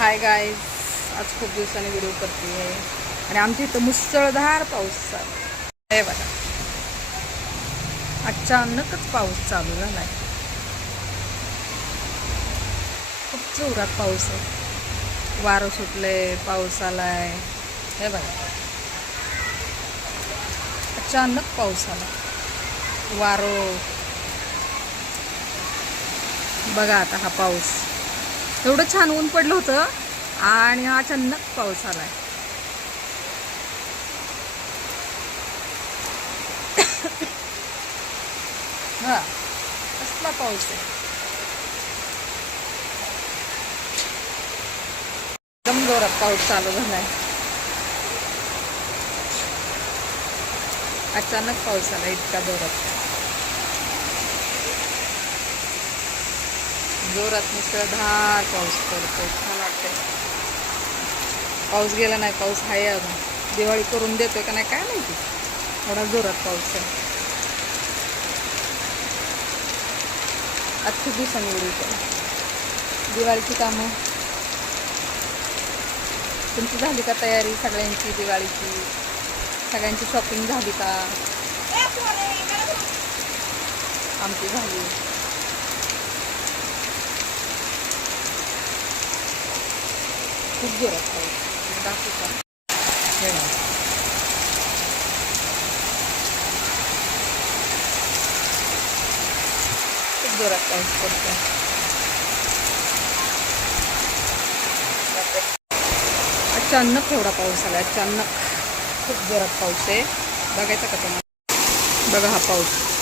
हाय गाय आज खूप दिवसांनी व्हिडिओ करते आहे. आणि आमच्या इथं मुसळधार पाऊस चालू आहे. बघा. अचानकच पाऊस चालू झालाय. खूप जोरात पाऊस आहे. वारं सुटले पाऊस आलाय. हे बघा. अचानक पाऊस आला. वारं. बघा आता हा पाऊस. एवढं छान ऊन पडलं होतं आणि हा अचानक पाऊस आला आहे हा कसला पाऊस आहे? एकदम जोरात पाऊस चालू झालाय. अचानक पाऊस आला इतका जोरात. जोरात मुसळधार पाऊस पडतो छान वाटतंय. पाऊस गेला नाही पाऊस आहे अजून. दिवाळी करून देतोय का नाही काय माहिती. थोडा जोरात पाऊस आहे. आज खूप दिवसांनी केला दिवाळीची कामं. तुमची झाली का तयारी सगळ्यांची दिवाळीची? सगळ्यांची शॉपिंग झाली का? आमची झाली. खूप जोरात पाऊस दाखवू का? हो. खूप जोरात पाऊस पडतो अचानक एवढा पाऊस आला अचानक खूप जोरात पाऊस आहे. बघायचा का तुम्हाला? बघा हा पाऊस.